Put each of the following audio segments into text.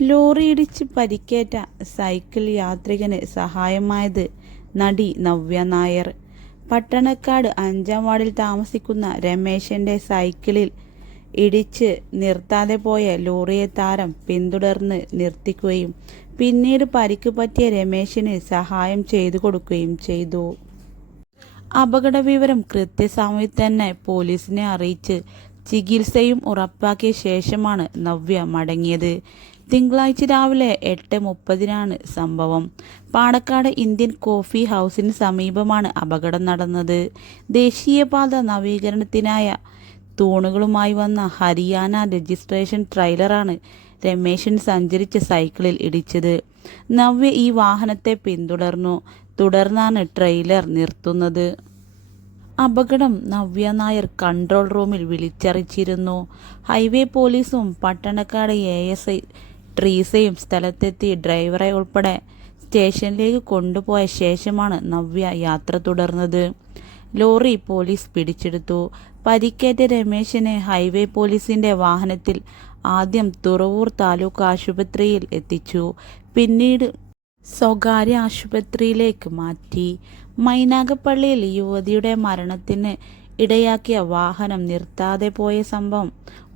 ലോറിയിടിച്ച് പരിക്കേറ്റ സൈക്കിൾ യാത്രികന് സഹായമായത് നടി നവ്യ നായർ. പട്ടണക്കാട് 5-ാം വാർഡിൽ താമസിക്കുന്ന രമേശന്റെ സൈക്കിളിൽ ഇടിച്ച് നിർത്താതെ പോയ ലോറിയെ താരം പിന്തുടർന്ന് നിർത്തിക്കുകയും പിന്നീട് പരിക്ക് പറ്റിയ രമേശന് സഹായം ചെയ്തു കൊടുക്കുകയും ചെയ്തു. അപകട വിവരം കൃത്യസമയത്ത് തന്നെ പോലീസിനെ അറിയിച്ച് ചികിത്സയും ഉറപ്പാക്കിയ ശേഷമാണ് നവ്യ മടങ്ങിയത്. തിങ്കളാഴ്ച രാവിലെ 8:30 സംഭവം. പാണക്കാട് ഇന്ത്യൻ കോഫി ഹൗസിന് സമീപമാണ് അപകടം നടന്നത്. ദേശീയപാത നവീകരണത്തിനായ തൂണുകളുമായി വന്ന ഹരിയാന രജിസ്ട്രേഷൻ ട്രെയിലറാണ് രമേശൻ സഞ്ചരിച്ച സൈക്കിളിൽ ഇടിച്ചത്. നവ്യ ഈ വാഹനത്തെ പിന്തുടർന്നു. തുടർന്നാണ് ട്രെയിലർ നിർത്തുന്നത്. അപകടം നവ്യ നായർ കൺട്രോൾ റൂമിൽ വിളിച്ചറിയിച്ചിരുന്നു. ഹൈവേ പോലീസും പട്ടണക്കാട് ASI ട്രീസയും സ്ഥലത്തെത്തി ഡ്രൈവറെ ഉൾപ്പെടെ സ്റ്റേഷനിലേക്ക് കൊണ്ടുപോയ ശേഷമാണ് നവ്യ യാത്ര തുടർന്നത്. ലോറി പോലീസ് പിടിച്ചെടുത്തു. പരിക്കേറ്റ രമേശനെ ഹൈവേ പോലീസിന്റെ വാഹനത്തിൽ ആദ്യം തുറവൂർ താലൂക്ക് ആശുപത്രിയിൽ എത്തിച്ചു. പിന്നീട് സ്വകാര്യ ആശുപത്രിയിലേക്ക് മാറ്റി. മൈനാഗപ്പള്ളിയിൽ യുവതിയുടെ മരണത്തിന് ഇടയാക്കിയ വാഹനം നിർത്താതെ പോയ സംഭവം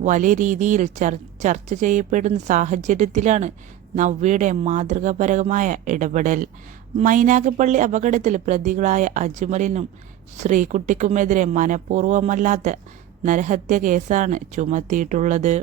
വലിയ രീതിയിൽ ചർച്ച ചെയ്യപ്പെടുന്ന സാഹചര്യത്തിലാണ് നവ്യയുടെ മാതൃകാപരമായ ഇടപെടൽ. മൈനാഗപ്പള്ളി അപകടത്തിൽ പ്രതികളായ അജ്മലിനും ശ്രീകുട്ടിക്കുമെതിരെ മനഃപൂർവ്വമല്ലാത്ത നരഹത്യ കേസാണ് ചുമത്തിയിട്ടുള്ളത്.